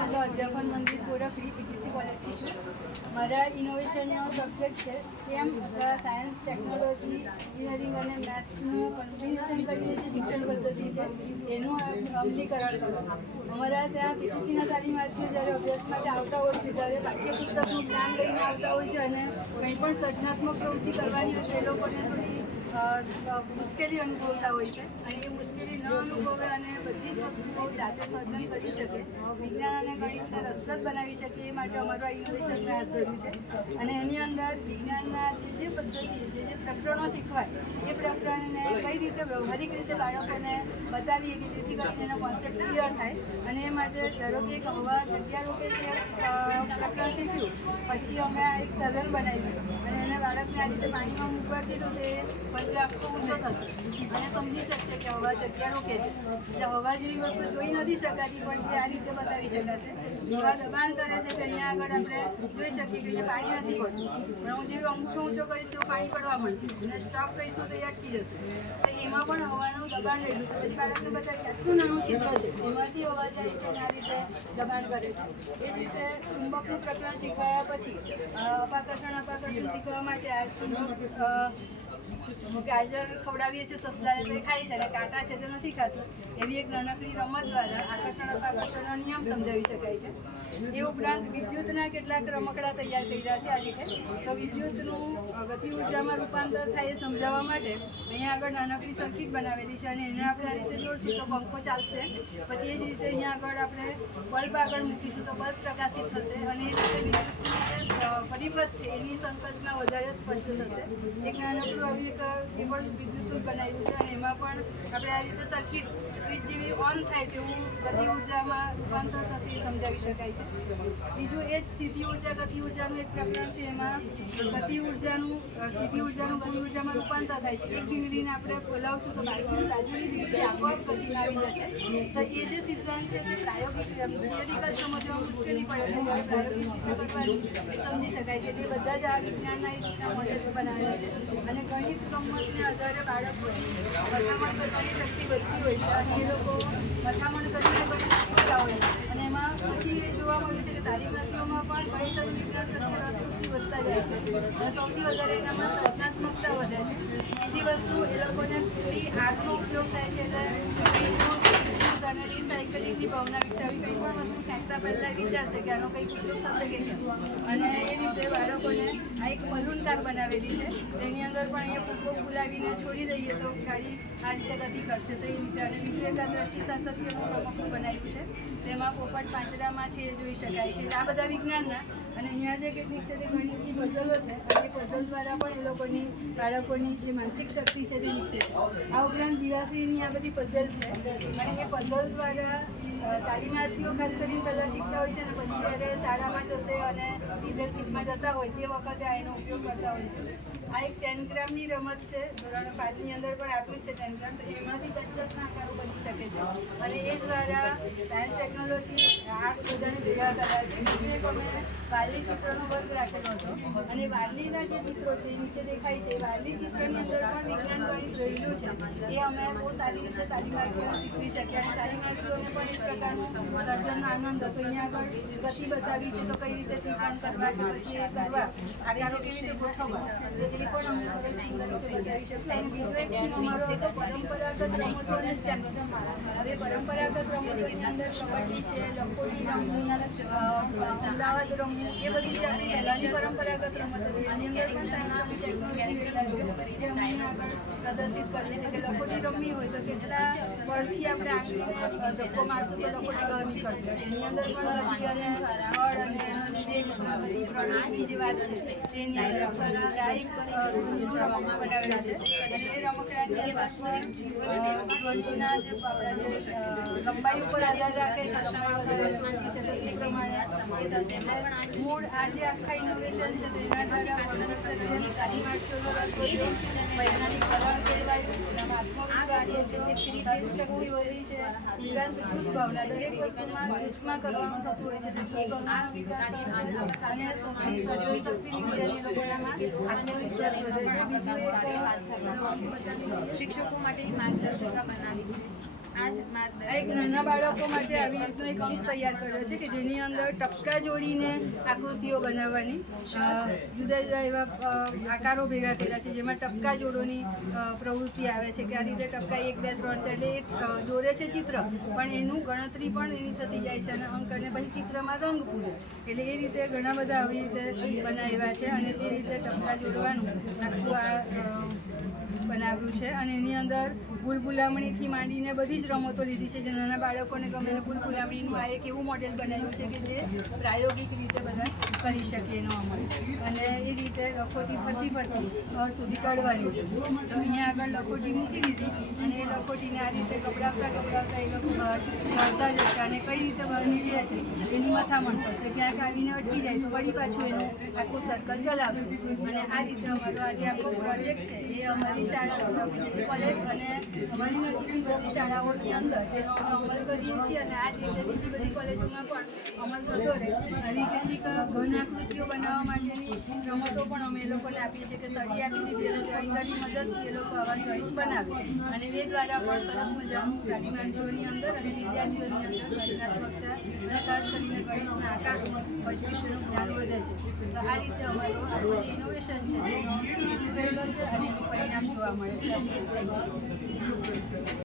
જિલ્લા અધ્યાપન મંદિર ગોરખડી પીટીસી કોલેજથી છું. મારા ઇનોવેશનનો સબ્જેક્ટ છે સ્ટેમ અથવા સાયન્સ, ટેકનોલોજી, એન્જિનિયરિંગ અને મેથ્સનું કોમ્બિનેશન કરીને જે શિક્ષણ પદ્ધતિ છે એનું અમલીકરણ કરવાનું. અમારા ત્યાં પીટીસીના તાલીમાર્થીઓ જ્યારે અભ્યાસ માટે આવતા હોય છે ત્યારે પાઠ્યપુસ્તકનું જ્ઞાન લઈને આવતા હોય છે અને કંઈ પણ સર્જનાત્મક પ્રવૃત્તિ કરવાની હોય તો એ લોકોને થોડી મુશ્કેલી અનુભવતા હોય છે અને એ મુશ્કેલી ન અનુભવે અને બધી જ વસ્તુઓ જાતે સર્જન કરી શકે, વિજ્ઞાન અને ગણિતને રસપ્રદ બનાવી શકે એ માટે અમારું આ ઇનોવેશનને હાથ ધર્યું છે. અને એની અંદર વિજ્ઞાનના જે પદ્ધતિ જે પ્રકરણો શીખવાય એ પ્રકરણને કઈ રીતે વ્યવહારિક રીતે બાળકોને બતાવીએ કે જેથી કરીને એનો કોન્સેપ્ટ ક્લિયર થાય. અને એ માટે ધારો કે હવા જગ્યા રૂપે છે પ્રકરણ શીખ્યું પછી અમે આ એક સાધન બનાવ્યું અને એને બાળકને આ રીતે પાણીમાં મૂકવા કીધું તે એટલે આખો ઊંચો થશે અને સમજી શકશે કે હવા જગ્યા રોકે છે. એટલે હવા જેવી વસ્તુ જોઈ નથી શકાતી પણ તે આ રીતે બતાવી શકાશે. હવા દબાણ કરે છે કે અહીંયા આગળ આપણે જોઈ શકીએ કે પાણી નથી પડતું પણ હું જેવી અંગૂઠો ઊંચો કરીશ તો પાણી પડવા મળશે અને સ્ટોપ કહીશું તો એ અટકી જશે. તો એમાં પણ હવાનું દબાણ રહેલું છે. પછી બાળકને બતાવે આટલું નાનું છિદ્ર છે એમાંથી હવા જાય છે અને આ રીતે દબાણ કરે છે. એ જ રીતે ચુંબકનું પ્રકરણ શીખવાયા પછી અપાકર્ષણ શીખવા માટે આ ચુંબક ગાજર ખવડાવીએ છીએ સસલાને તો એ ખાય છે અને કાંટા છે તે નથી ખાતું. એવી એક નાનકડી રમત દ્વારા આકર્ષણ અપાકર્ષણનો નિયમ સમજાવી શકાય છે. એ ઉપરાંત વિદ્યુતના કેટલાક રમકડા તૈયાર થઈ રહ્યા છે આ રીતે. તો વિદ્યુતનું ગતિ ઉર્જામાં રૂપાંતર થાય એ સમજાવવા માટે અહીંયા આગળ નાનકડી સર્કિટ બનાવેલી છે અને એને આપણે આ રીતે જોડશું તો પંખો ચાલશે. પછી એ જ રીતે અહીંયા આગળ આપણે બલ્બ આગળ મૂકીશું તો બલ્બ પ્રકાશિત થશે અને એ રીતે વિદ્યુતનું જે પરિપથ છે એની સંકલ્પના વધારે સ્પષ્ટ થશે. એક નાનકડું આવી એક કેબલ વિદ્યુત બનાવ્યું છે અને એમાં પણ આપણે આ રીતે સર્કિટ સ્વિચ જેવી ઓન થાય તેવું ગતિ ઉર્જામાં રૂપાંતર થશે એ સમજાવી શકાય છે. બીજું એ જ સ્થિતિ ઉર્જા ગતિ ઉર્જાનું એક પ્રકરણ છે. એમાં ગતિ ઉર્જાનું સ્થિતિ ઉર્જાનું ગતિ ઉર્જામાં રૂપાંતર થાય છે. એક ડિગ્રીને આપણે બોલાવશું તો બાકીની બાજુની ડિગ્રી આપોઆપ ગતિમાં આવી જશે. તો એ જે સિદ્ધાંત છે તે પ્રાયોગિક થિયરિકલ સમજવામાં મુશ્કેલી પડે છે ત્યારે પ્રાયોગિક રીતે કરવાની સમજી શકાય છે. એટલે બધા જ આ વિજ્ઞાનના એક રીતના મોડેલ્સ બનાવેલા છે અને ગણિત ગમ્મતને આધારે બાળકોની મથામણ કરવાની શક્તિ વધતી હોય છે અને એ લોકો મથામણ કરીને ગણિત શીખતા હોય છે. અને એમાં પછી એ જોવા મળ્યું છે કે તાલીમાર્થીઓમાં પણ ગણિત અને વિજ્ઞાન પ્રત્યે રસરૂચિ વધતા જાય છે અને સૌથી વધારે એનામાં સર્જનાત્મકતા વધે છે. બીજી વસ્તુ એ લોકોને થોડી આર્ટનો ઉપયોગ થાય છે એટલે અને રિસાયકલિંગની ભાવના વિકસાવી કંઈ પણ વસ્તુ ફેંકતા પહેલાં વિચારશે કે આનો કંઈક ઉપયોગ થશે કે કેમ. અને એ રીતે બાળકોને આ એક બલૂન કાર બનાવેલી છે તેની અંદર પણ અહીંયા ફૂગો ફૂલાવીને છોડી દઈએ તો ગાડી આ રીતે ગતિ કરશે. તો એ રીતે અને બીજું એક આ દ્રષ્ટિ સાતત્યનું રમકડું બનાવ્યું છે તેમાં પોપટ પાંજરામાં છે એ જોઈ શકાય છે. આ બધા વિજ્ઞાનના અને અહીંયા જે કેટલીક છે તે ગણિતની પઝલો છે અને એ પઝલ દ્વારા પણ એ લોકોની બાળકોની જે માનસિક શક્તિ છે તે વિકસે છે. આ ઉપરાંત દિવાશ્રીની આ બધી પઝલ છે અને એ પઝલ દ્વારા તાલીમાર્થીઓ ખાસ કરીને પહેલાં શીખતા હોય છે અને પછી જ્યારે શાળામાં જશે અને લીડરશીપમાં જતા હોય તે વખતે આ એનો ઉપયોગ કરતા હોય છે. આ એક 10 ગ્રામની રમત છે. ધોરણ 5ની અંદર પણ આપ્યું છે 10 ગ્રામ. તો એમાંથી જાતના આકારો બની શકે છે અને એ દ્વારા સાયન્સ, ટેકનોલોજી, આર્ટ્સ બધાને ભેગા કર્યા છે. બીજું એક અમે વારલી ચિત્રનો વર્ગ રાખેલો હતો અને વારલીના જે ચિત્રો છે નીચે દેખાય છે એ વારલી ચિત્રની અંદર પણ વિજ્ઞાન ગણિત રહેલું છે. એ અમે બહુ સારી રીતે તાલીમાર્થીઓને શીખવી શકીએ અને તાલીમાર્થીઓને પણ એક પ્રકારનું સર્જનનો આનંદ હતો. અહીંયા આગળ ગતિ બતાવી છે તો કઈ રીતે ત્રિકોણ કરવા કે પછી એ કરવા આકારો કેવી રીતે ગોઠવવા એ પણ અમને સરસ બતાવી શકીએ. અને બીજો એક થીમ અમારો હતો પરંપરાગત રમતોને સ્ટેમ્સ. હવે પરંપરાગત રમતોની અંદર કબડ્ડી છે, લખોટી રમવું, અમદાવાદ રમવું એ બધી જે આપણી પહેલાંની પરંપરાગત રમત હતી એની અંદર પણ સાયન્સ અને ટેકનોલોજી એ અમે આગળ પ્રદર્શિત કરીએ છીએ કે લખોટી રમવી હોય તો કેટલા બળથી આપણે આંગળીને ધક્કો મારશું તો લખોટી બહાર નીકળશે. એની અંદર પણ ગતિ અને બળ અને બધી પ્રણાલી જે વાત છે તેની અંદર આપણે આ એક રમકડું બનાવેલું છે અને એ રમકડાની ધ્વજના જે લંબાઈ ઉપર આધાર રાખે છે. લંબાઈ વધારે ઓછી છે તો એ પ્રમાણે મૂળ આ જે આખા ઇનોવેશન છે તેના દ્વારા તાલીમાર્થીઓનો રસ વધ્યો, વૈજ્ઞાનિક વલણ કેળવાયું, આત્મવિશ્વાસ વધ્યો, શક્તિ વધી છે. ઉપરાંત જૂથ ભાવના દરેક વસ્તુમાં જૂથમાં કરવાનું થતું હોય છે તો જૂથ ભાવનાનો વિકાસ થાય છે અને સૌથી સર્જન શક્તિ વિશેની લોકોનામાં આત્મવિશ્વાસ વધે છે. બીજું એક શિક્ષકો માટેની માર્ગદર્શિકા બનાવી છે. એક નાના બાળકો માટે આવી રીતનો એક અંક તૈયાર કર્યો છે કે જેની અંદર ટપકા જોડીને આકૃતિઓ બનાવવાની જુદા જુદા એવા આકારો ભેગા કર્યા છે જેમાં ટપકા જોડોની પ્રવૃત્તિ આવે છે કે આ રીતે ટપકા 1 2 3 એટલે એ દોરે છે ચિત્ર પણ એનું ગણતરી પણ એની થતી જાય છે અને અંક અને પછી ચિત્રમાં રંગ પૂરે એટલે એ રીતે ઘણા બધા આવી રીતે બનાવ્યા છે અને તે રીતે ટપકા જોડવાનું આખું આ બનાવ્યું છે અને એની અંદર ભૂલભુલામણીથી માંડીને બધી જ રમતો લીધી છે જે નાના બાળકોને ગમે ભૂલભુલામણીનું આ એક એવું મોડેલ બનાવ્યું છે કે જે પ્રાયોગિક રીતે બધા કરી શકે એનો અમલ અને એ રીતે લખોટી ફરતી ફરતી સુધી કાઢવાની છે તો અહીંયા આગળ લખોટી મૂકી દીધી અને એ લખોટીને આ રીતે કપડાવતા એ લોકો બહાર ચાલતા જશે અને કઈ રીતે બહાર નીકળે છે એની મથામણ કરશે ક્યાંક આવીને અટકી જાય તો વળી પાછું એનું આખું સર્કલ ચલાવશે અને આ રીતે અમારો આજે આખો પ્રોજેક્ટ છે એ અમારી શાળા બીટીસી કોલેજ અને અમારી નજીકની બધી શાળાઓની અંદર એનો અમલ કરીએ છીએ અને આ જ રીતે બીજી બધી કોલેજોમાં પણ અમલ થતો રહે આવી કેટલીક ઘન આકૃતિઓ બનાવવા માટેની રમતો પણ અમે એ લોકોને આપીએ છીએ કે સળી આપી દીધી અને જોઈન્ટરની મદદથી એ લોકો આવા જોઈન્ટ બનાવે અને એ દ્વારા પણ સરસ મજાનું તાલીમાર્થીઓની અંદર અને વિદ્યાર્થીઓની અંદર સર્જનાત્મકતા અને ખાસ કરીને ગણિતના આકારો વિશેનું જ્ઞાન વધે છે તો આ રીતે અમારો જે ઇનોવેશન છે એ રજૂ કરેલો છે અને એનું પરિણામ જોવા મળે છે.